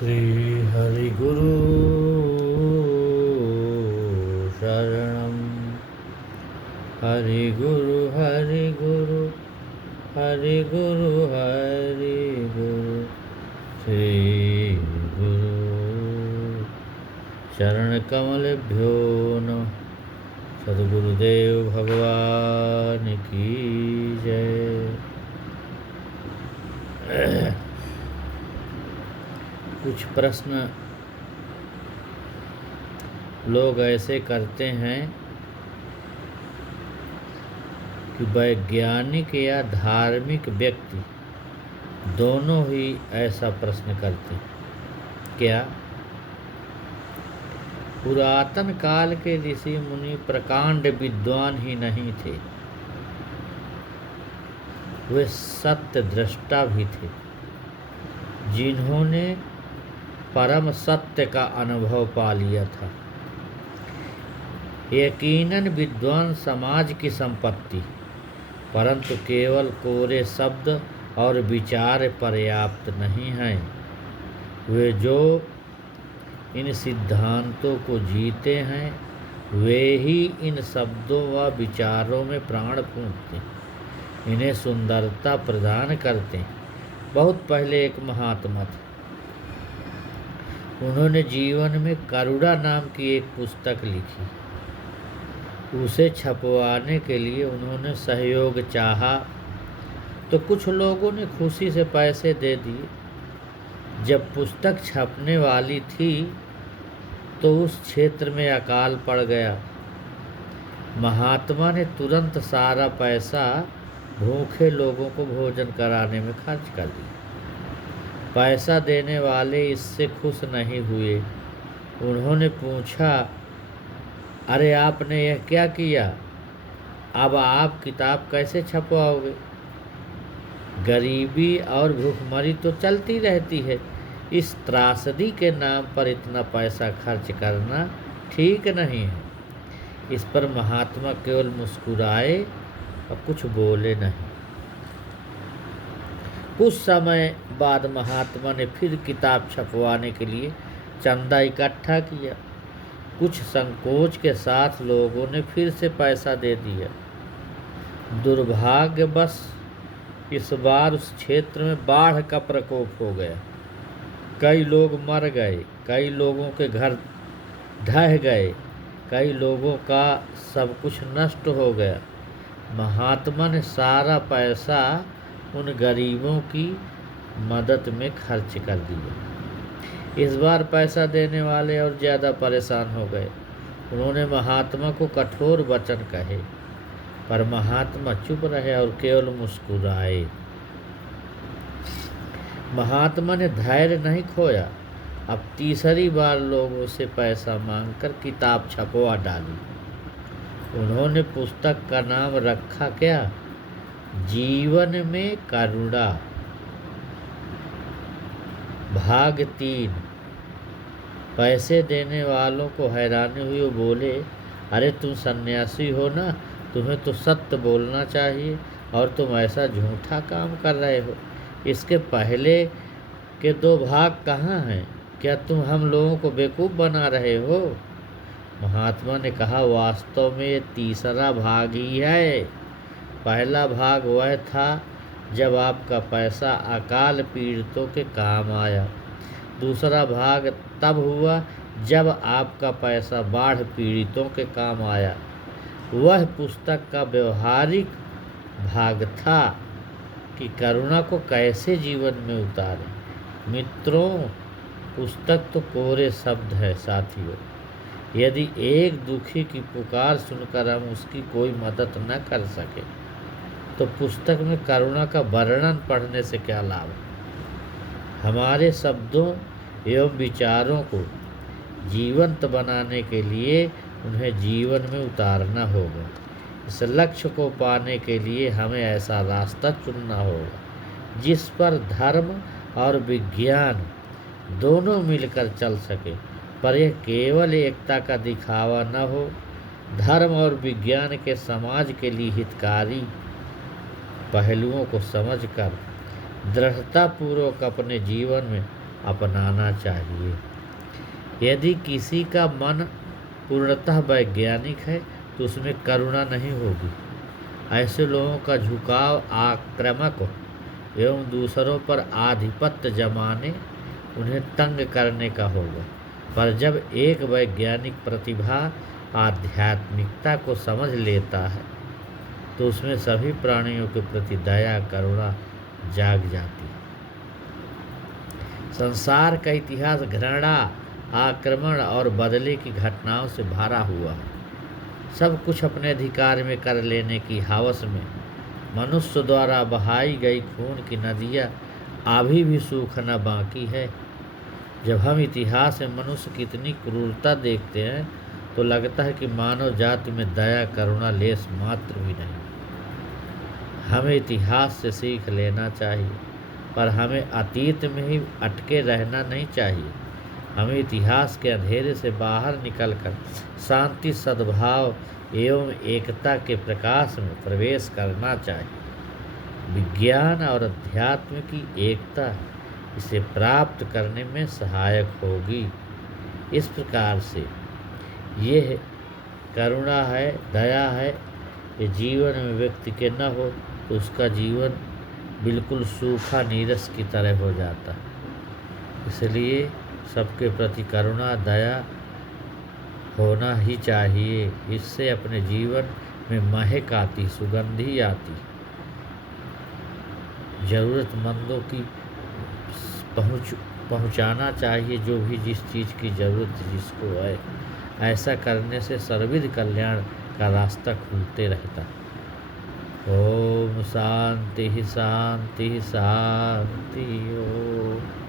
श्री हरि गुरु शरणम। हरि गुरु हरि गुरु हरि गुरु हरि गुरु श्री गुरु चरण कमलभ्यो नमः। सद्गुरुदेव भगवान की जय। कुछ प्रश्न लोग ऐसे करते हैं कि वैज्ञानिक या धार्मिक व्यक्ति दोनों ही ऐसा प्रश्न करते हैं। क्या पुरातन काल के ऋषि मुनि प्रकांड विद्वान ही नहीं थे, वे सत्य दृष्टा भी थे, जिन्होंने परम सत्य का अनुभव पा लिया था। यकीनन विद्वान समाज की संपत्ति, परंतु केवल कोरे शब्द और विचार पर्याप्त नहीं हैं। वे जो इन सिद्धांतों को जीते हैं, वे ही इन शब्दों व विचारों में प्राण फूंकते हैं, इन्हें सुंदरता प्रदान करते हैं। बहुत पहले एक महात्मा थे। उन्होंने जीवन में करुणा नाम की एक पुस्तक लिखी। उसे छपवाने के लिए उन्होंने सहयोग चाहा तो कुछ लोगों ने खुशी से पैसे दे दिए। जब पुस्तक छपने वाली थी तो उस क्षेत्र में अकाल पड़ गया। महात्मा ने तुरंत सारा पैसा भूखे लोगों को भोजन कराने में खर्च कर दिया। पैसा देने वाले इससे खुश नहीं हुए। उन्होंने पूछा, अरे आपने यह क्या किया? अब आप किताब कैसे छपवाओगे? गरीबी और भूखमरी तो चलती रहती है। इस त्रासदी के नाम पर इतना पैसा खर्च करना ठीक नहीं है। इस पर महात्मा केवल मुस्कुराए और कुछ बोले नहीं। कुछ समय बाद महात्मा ने फिर किताब छपवाने के लिए चंदा इकट्ठा किया। कुछ संकोच के साथ लोगों ने फिर से पैसा दे दिया। दुर्भाग्यवश इस बार उस क्षेत्र में बाढ़ का प्रकोप हो गया। कई लोग मर गए, कई लोगों के घर ढह गए, कई लोगों का सब कुछ नष्ट हो गया। महात्मा ने सारा पैसा उन गरीबों की मदद में खर्च कर दिया। इस बार पैसा देने वाले और ज़्यादा परेशान हो गए। उन्होंने महात्मा को कठोर वचन कहे, पर महात्मा चुप रहे और केवल मुस्कुराए। महात्मा ने धैर्य नहीं खोया। अब तीसरी बार लोगों से पैसा मांगकर किताब छपवा डाली। उन्होंने पुस्तक का नाम रखा क्या? जीवन में करुणा, भाग 3। पैसे देने वालों को हैरानी हुई। वो बोले, अरे तुम सन्यासी हो ना, तुम्हें तो सत्य बोलना चाहिए और तुम ऐसा झूठा काम कर रहे हो। इसके पहले के 2 भाग कहाँ हैं? क्या तुम हम लोगों को बेवकूफ़ बना रहे हो? महात्मा ने कहा, वास्तव में ये तीसरा भाग ही है। पहला भाग वह था जब आपका पैसा अकाल पीड़ितों के काम आया। दूसरा भाग तब हुआ जब आपका पैसा बाढ़ पीड़ितों के काम आया। वह पुस्तक का व्यवहारिक भाग था कि करुणा को कैसे जीवन में उतारें। मित्रों, पुस्तक तो कोरे शब्द है साथियों। यदि एक दुखी की पुकार सुनकर हम उसकी कोई मदद न कर सके तो पुस्तक में करुणा का वर्णन पढ़ने से क्या लाभ? हमारे शब्दों एवं विचारों को जीवंत बनाने के लिए उन्हें जीवन में उतारना होगा। इस लक्ष्य को पाने के लिए हमें ऐसा रास्ता चुनना होगा जिस पर धर्म और विज्ञान दोनों मिलकर चल सके, पर यह केवल एकता का दिखावा न हो। धर्म और विज्ञान के समाज के लिए हितकारी पहलुओं को समझकर दृढ़तापूर्वक अपने जीवन में अपनाना चाहिए। यदि किसी का मन पूर्णतः वैज्ञानिक है तो उसमें करुणा नहीं होगी। ऐसे लोगों का झुकाव आक्रामक एवं दूसरों पर आधिपत्य जमाने, उन्हें तंग करने का होगा। पर जब एक वैज्ञानिक प्रतिभा आध्यात्मिकता को समझ लेता है तो उसमें सभी प्राणियों के प्रति दया करुणा जाग जाती है। संसार का इतिहास घृणा, आक्रमण और बदले की घटनाओं से भरा हुआ है। सब कुछ अपने अधिकार में कर लेने की हवस में मनुष्य द्वारा बहाई गई खून की नदियाँ अभी भी सूखना बाकी है। जब हम इतिहास में मनुष्य की इतनी क्रूरता देखते हैं तो लगता है कि मानव जाति में दया करुणा लेस मात्र भी नहीं। हमें इतिहास से सीख लेना चाहिए, पर हमें अतीत में ही अटके रहना नहीं चाहिए। हमें इतिहास के अंधेरे से बाहर निकलकर शांति, सद्भाव एवं एकता के प्रकाश में प्रवेश करना चाहिए। विज्ञान और अध्यात्म की एकता इसे प्राप्त करने में सहायक होगी। इस प्रकार से यह करुणा है, दया है, ये जीवन में व्यक्ति के न हो तो उसका जीवन बिल्कुल सूखा नीरस की तरह हो जाता है। इसलिए सबके प्रति करुणा दया होना ही चाहिए। इससे अपने जीवन में महक आती, सुगंधी आती। ज़रूरतमंदों की पहुंचाना चाहिए, जो भी जिस चीज़ की ज़रूरत जिसको है। ऐसा करने से सर्वविध कल्याण का रास्ता खुलते रहता। ओम शांति शांति शांति। ओम।